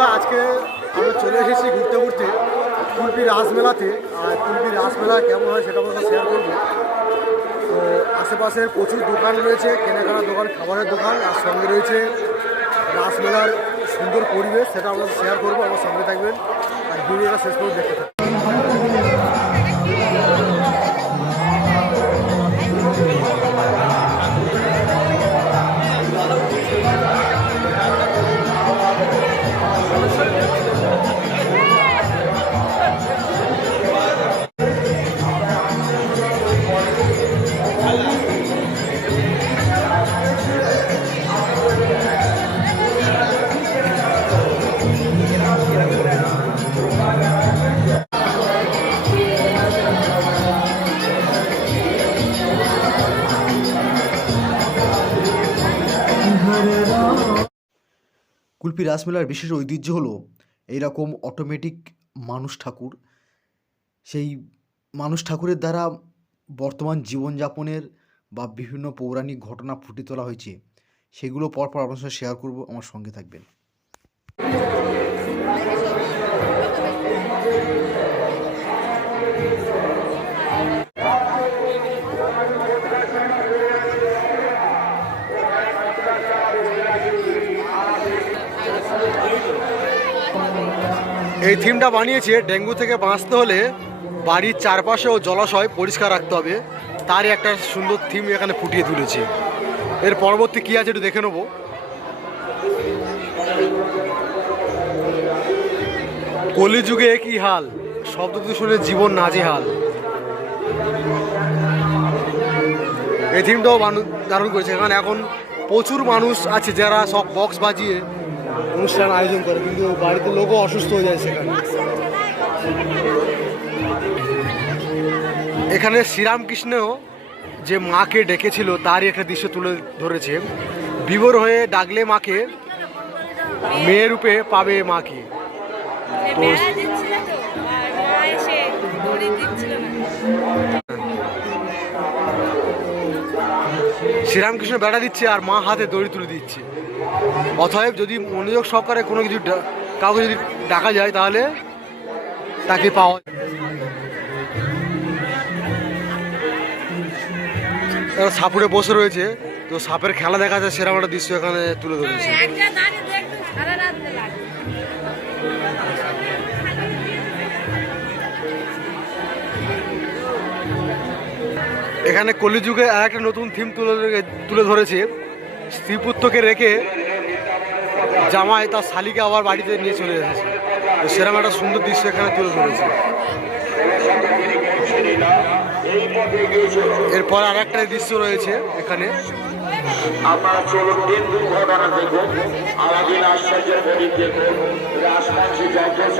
বন্ধুরা, আজকে আমরা চলে এসেছি ঘুরতে ঘুরতে কুলপি রাসমেলাতে। আর কুলপি রাসমেলা কেমন হয় সেটা আমরা শেয়ার করব। তো আশেপাশে প্রচুর দোকান রয়েছে, কেনাকাটার দোকান, খাবারের দোকান, আর সঙ্গে রয়েছে রাসমেলার সুন্দর পরিবেশ, সেটা আমরা শেয়ার করব, আমার সঙ্গে থাকবেন। আর ভিডিওটা শেষ করে দেখতে কুলপি রাসমেলার বিশেষ ঐতিহ্য হলো এইরকম অটোমেটিক মানুষ ঠাকুর। সেই মানুষ ঠাকুরের দ্বারা বর্তমান জীবনযাপনের বা বিভিন্ন পৌরাণিক ঘটনা ফুটে তোলা হয়েছে। সেগুলো পরপর আপনার সঙ্গে শেয়ার করব, আমার সঙ্গে থাকবেন। এই থিমটা বানিয়েছে ডেঙ্গু থেকে বাঁচতে হলে বাড়ির চারপাশে ও জলাশয় পরিষ্কার রাখতে হবে। তারই একটা সুন্দর থিম এখানে ফুটিয়ে তুলেছে। এর পরবর্তী কী আছে একটু দেখে নেব। কলিযুগে কি হাল? শব্দ দূষণের জীবন নাজেহাল। এই থিমটাও দারুণ করেছে। কারণ এখন প্রচুর মানুষ আছে যারা সব বক্স বাজিয়ে অনুষ্ঠান আয়োজন করে কিন্তু বাড়িতে লোকও অসুস্থ হয়ে যায় সেখানে। এখানে শ্রীরামকৃষ্ণ যে মাকে ডেকেছিল তারই একটা দৃশ্য তুলে ধরেছে। বিভোর হয়ে ডাকলে মাকে মেয়ে রূপে পাবে মাকে। তো- শ্রীরামকৃষ্ণ বেড়া দিচ্ছে আর মা হাতে দড়ি তুলে দিচ্ছে। অতএব যদি মনোযোগ সহকারে কোনো কিছু কাউকে যদি ডাকা যায় তাহলে তাকে পাওয়া সাপুরে বসে রয়েছে। তো সাপের খেলা দেখা যায় সেরকম একটা দৃশ্য এখানে তুলে ধরেছে। এখানে কলিযুগে আর একটা নতুন থিম তুলে তুলে ধরেছে। স্ত্রীপুত্রকে রেখে জামাই তার শালিকে আবার বাড়িতে নিয়ে চলে এসেছে। সেরকম একটা সুন্দর দৃশ্য এখানে তুলে ধরেছে। এরপর আর একটা দৃশ্য রয়েছে এখানে।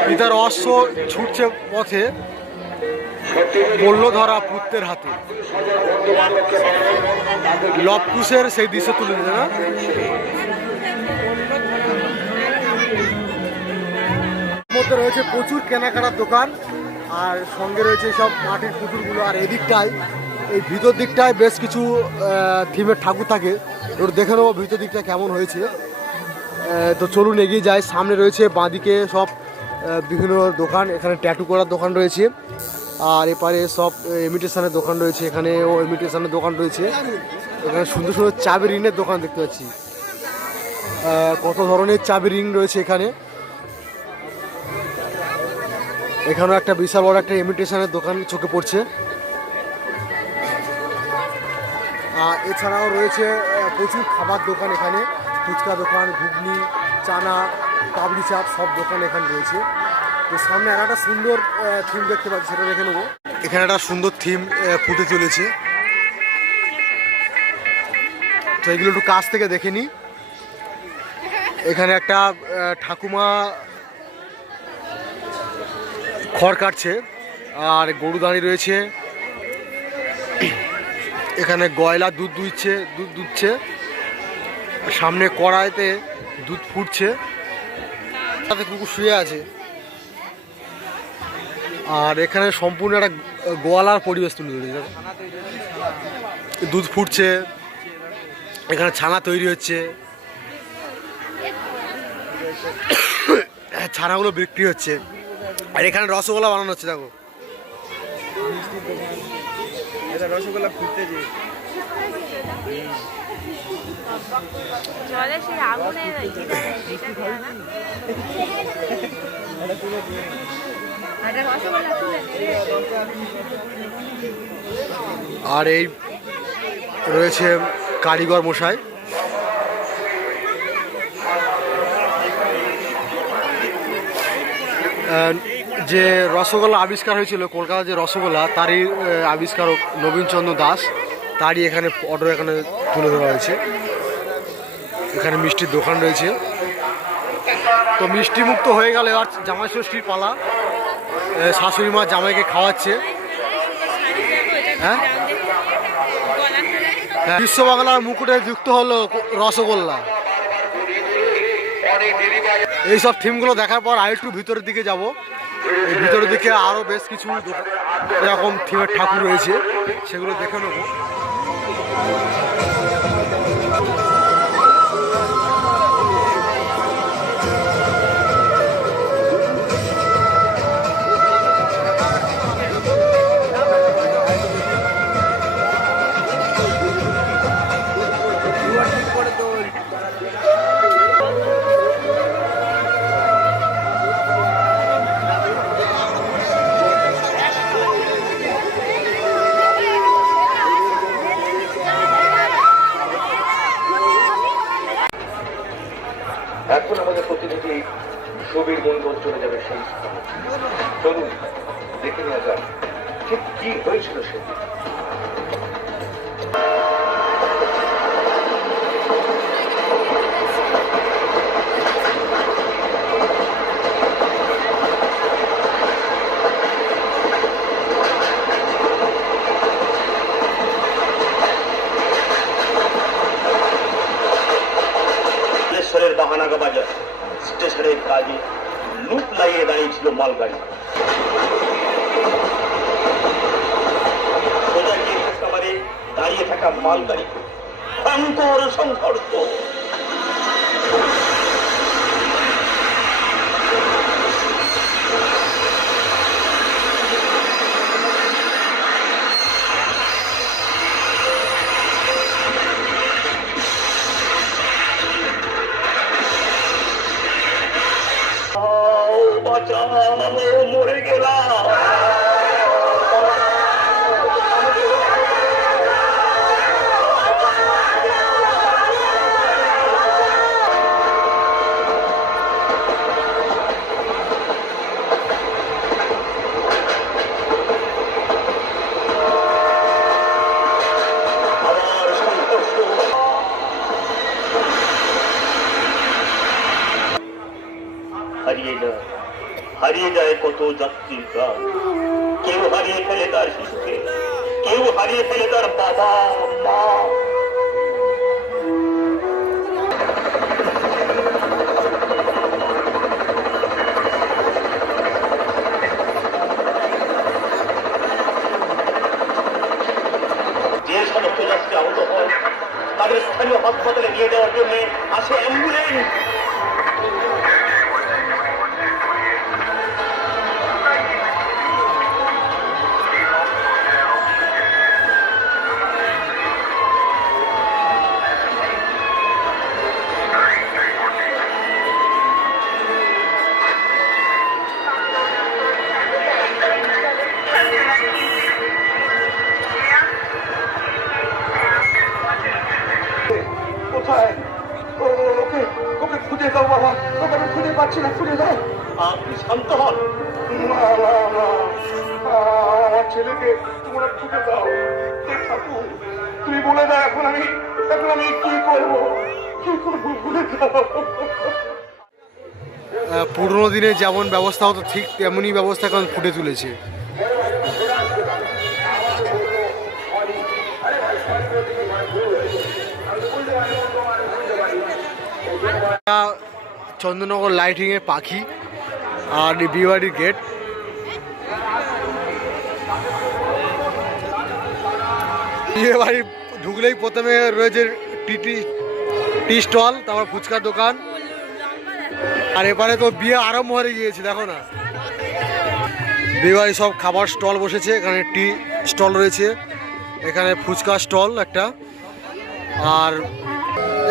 পিতার অশ্ব ছুটছে পথে। পড়ল ধরা পুত্রের হাতে। লবকুশের সেই দৃশ্য তুলে দিতে, না? মধ্যে রয়েছে প্রচুর কেনাকাটার দোকান, আর সঙ্গে রয়েছে সব মাটির পুতুলগুলো। আর এদিকটায়, এই ভিতর দিকটায় বেশ কিছু থিমের ঠাকুর থাকে। ওটা দেখে নেব ভিতর দিকটা কেমন হয়েছে। তো চলুন এগিয়ে যাই। সামনে রয়েছে বাঁদিকে সব বিভিন্ন দোকান। এখানে ট্যাটু করার দোকান রয়েছে। আর এপারে সব ইমিটেশনের দোকান রয়েছে এখানেও ইমিটেশনের দোকান রয়েছে। এখানে সুন্দর সুন্দর চাবি রিংয়ের দোকান দেখতে পাচ্ছি। কত ধরনের চাবি রিং রয়েছে এখানে। এখানেও একটা বিশাল বড় একটা ইমিটেশনের দোকান চোখে পড়ছে। আর এছাড়াও রয়েছে প্রচুর খাবার দোকান এখানে। ফুচকা দোকান, ঘুগনি, চানা, পাবলি চাপ সব দোকান এখানে রয়েছে। সামনে আর একটা সুন্দর থিম দেখতে পাচ্ছি, সেটা দেখে নেব। এখানে একটা সুন্দর থিম ফুটে চলেছে। তো এগুলো একটু কাছ থেকে দেখে নিই এখানে একটা ঠাকুমা খড় কাটছে, আর গরু দাঁড়িয়ে রয়েছে। এখানে গয়লা দুধ দুইছে, দুধ দুধছে। সামনে কড়াইতে দুধ ফুটছে। তাতে কুকুর শুয়ে আছে। আর এখানে সম্পূর্ণ একটা গোয়ালার পরিবেশ তুলে ধরেছে। দুধ ফুটছে এখানে ছানা তৈরি হচ্ছে। ছানাগুলো বিক্রি হচ্ছে। আর এখানে রসগোল্লা বানানো হচ্ছে দেখো। রসগোল্লা জলে আর এই রয়েছে কারিগর মশাই। যে রসগোল্লা আবিষ্কার হয়েছিল কলকাতা যে রসগোল্লা, তারই আবিষ্কারক নবীনচন্দ্র দাস, তারই এখানে অর্ডার এখানে তুলে ধরা হয়েছে। এখানে মিষ্টির দোকান রয়েছে। তো মিষ্টি মুক্ত হয়ে গেলে আর জামাই ষষ্ঠীর পালা। শাশুড়ি মা জামাইকে খাওয়াচ্ছে। হ্যাঁ? হ্যাঁ, বিশ্ব বাংলার মুকুটে যুক্ত হলো রসগোল্লা। এইসব থিমগুলো দেখার পর আর আরেকটু ভিতরের দিকে যাব। ভিতরের দিকে আরও বেশ কিছু এরকম থিমের ঠাকুর রয়েছে সেগুলো দেখে নেব। মালগাড়ি দাঁড়িয়ে থাকা মালগাড়ি। ভয়ঙ্কর সংঘর্ষ কত যাত্রীর প্রাণ কেউ হারিয়ে ফেলে তার শিশুকে কেউ হারিয়ে ফেলে তার বাবা মা পুরোনো দিনে যেমন ব্যবস্থা হতো ঠিক তেমনই ব্যবস্থা এখন ফুটে তুলেছে। এটা চন্দননগর লাইটিংয়ের পাখি আর বিয়েবাড়ির গেট বিয়ে বাড়ি ঢুকলেই প্রথমে রয়েছে টি টি স্টল, তারপর ফুচকার দোকান। আর এপারে তো বিয়ে আরম্ভ হয়ে গিয়েছে, দেখো না। বিয়ে বাড়ি সব খাবার স্টল বসেছে, এখানে টি স্টল রয়েছে, এখানে ফুচকা স্টল একটা। আর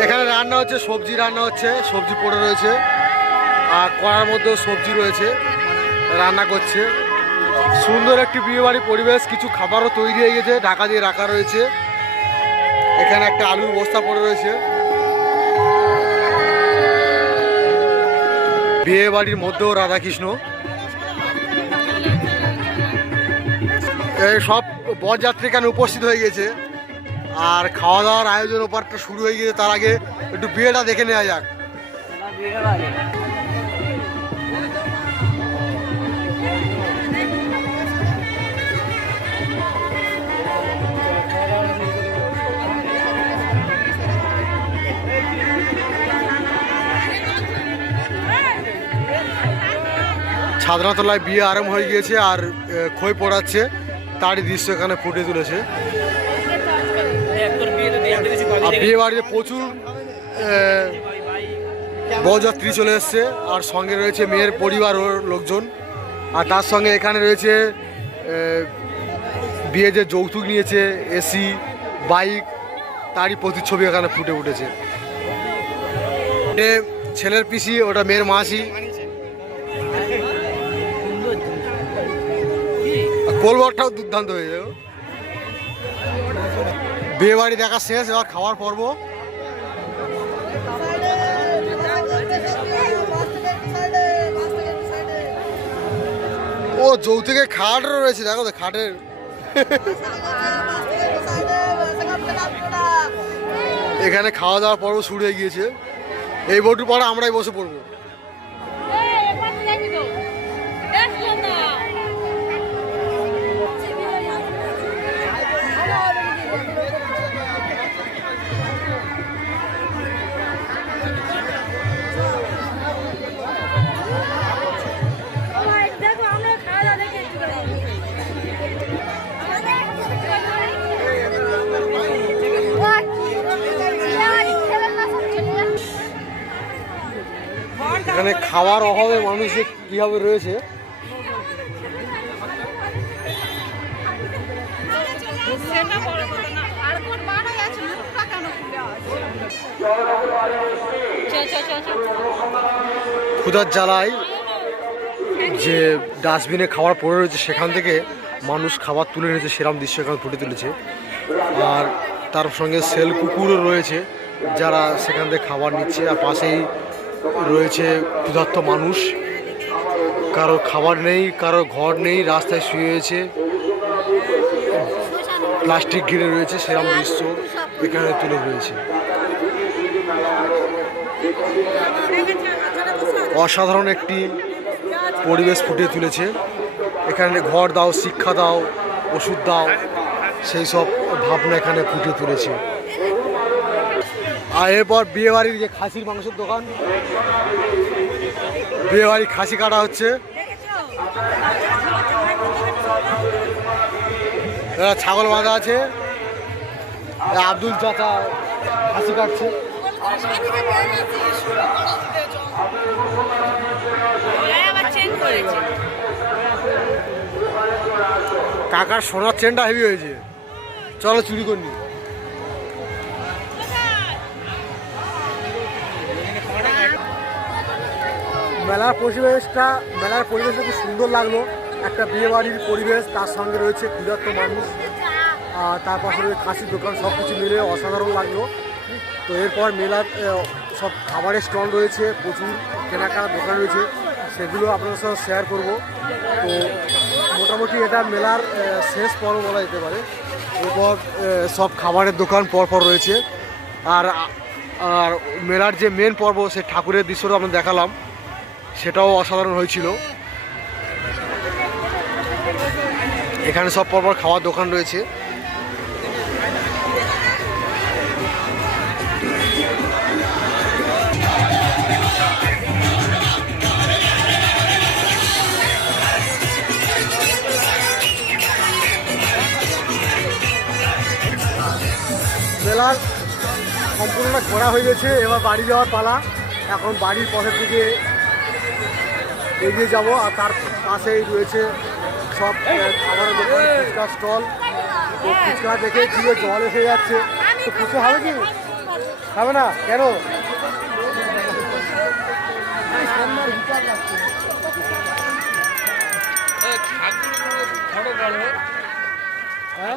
এখানে রান্না হচ্ছে, সবজি রান্না হচ্ছে, সবজি পড়ে রয়েছে, আর কড়ার মধ্যেও সবজি রয়েছে, রান্না করছে। সুন্দর একটি বিয়ে বাড়ি পরিবেশ, কিছু খাবারও তৈরি হয়ে গেছে, ঢাকা দিয়ে রাখা রয়েছে। এখানে একটা আলুর বস্তা পড়ে রয়েছে। বিয়ে বাড়ির মধ্যেও রাধাকৃষ্ণ। সব বরযাত্রী এখানে উপস্থিত হয়ে গেছে। আর খাওয়া দাওয়ার আয়োজন ওপারটা শুরু হয়ে গেছে, তার আগে একটু বিয়েটা দেখে নেওয়া যাক। ছাদনাতলায় বিয়ে আরম্ভ হয়ে গিয়েছে আর খই পড়াচ্ছে, তারই দৃশ্য এখানে ফুটে তুলেছে। আর বিয়ে বাড়িতে প্রচুর বরযাত্রী চলে এসছে, আর সঙ্গে রয়েছে মেয়ের পরিবার ও লোকজন। আর তার সঙ্গে এখানে রয়েছে বিয়ে যে যৌতুক নিয়েছে, এসি, বাইক, তারই প্রতিচ্ছবি এখানে ফুটে উঠেছে। ছেলের পিসি, ওটা মেয়ের মাসি। কোলবারটাও দুর্দান্ত হয়ে যাবে বিয়ে বাড়ি দেখা শেষ, এবার খাওয়ার পর্ব। ও যৌতুকে খাটও রয়েছে, দেখো তো খাটের। এখানে খাওয়া দাওয়ার পর্ব শুরু হয়ে গিয়েছে। এই বটুর পরে আমরাই বসে পড়ব। এখানে খাওয়ার অভাবে মানুষের কীভাবে রয়েছে? ক্ষুধার জ্বালায় যে ডাস্টবিনে খাবার পড়ে রয়েছে, সেখান থেকে মানুষ খাবার তুলে নিয়েছে, সেরম দৃশ্য এখানে ফুটে তুলেছে। আর তার সঙ্গে সেল কুকুরও রয়েছে, যারা সেখান থেকে খাবার নিচ্ছে। আর পাশেই রয়েছে ক্ষুধার্ত মানুষ। কারও খাবার নেই, কারও ঘর নেই, রাস্তায় শুয়ে রয়েছে। প্লাস্টিক ঘিরে রয়েছে, সেরম দৃশ্য এখানে তুলে রয়েছে অসাধারণ একটি পরিবেশ ফুটিয়ে তুলেছে। এখানে ঘর দাও, শিক্ষা দাও, ওষুধ দাও, সেই সব ভাবনা এখানে ফুটিয়ে তুলেছে। আর এরপর বিয়ে বাড়ির যে খাসির মাংসের দোকান বিয়ে বাড়ি খাসি কাটা হচ্ছে। ছাগল বাঁধা আছে। আব্দুল চাচা খাসি কাটছে। কাকার সোনার চেনটা হেভি হয়েছে। চলো চুরি করি মেলার পরিবেশটা মেলার পরিবেশটা খুব সুন্দর লাগল? একটা বিয়ে বাড়ির পরিবেশ, তার সঙ্গে রয়েছে ক্ষুধার্ত মানুষ, আর তার পাশে রয়েছে খাসির দোকান সব কিছু মিলে অসাধারণ লাগল। তো এরপর মেলার সব খাবারের স্টল রয়েছে, প্রচুর কেনাকাটার দোকান রয়েছে, সেগুলো আপনাদের সাথে শেয়ার করব। তো মোটামুটি এটা মেলার শেষ পর্ব বলা যেতে পারে। এরপর সব খাবারের দোকান পরপর রয়েছে। আর আর মেলার যে মেন পর্ব, সে ঠাকুরের দৃশ্যটা আমরা দেখালাম। সেটাও অসাধারণ হয়েছিল। এখানে সব পরপর খাওয়ার দোকান রয়েছে। মেলার সম্পূর্ণটা ঘোরা হয়ে গেছে, এবার বাড়ি যাওয়ার পালা। এখন বাড়ির পথের দিকে এগিয়ে যাব আর তার পাশেই রয়েছে সব খাবারের দোকান ফুচকা স্টল। তো ফুচকা দেখে জিভে জল এসে যাচ্ছে। তো ফুচকা হবে কি? হবে না? কেন? হ্যাঁ?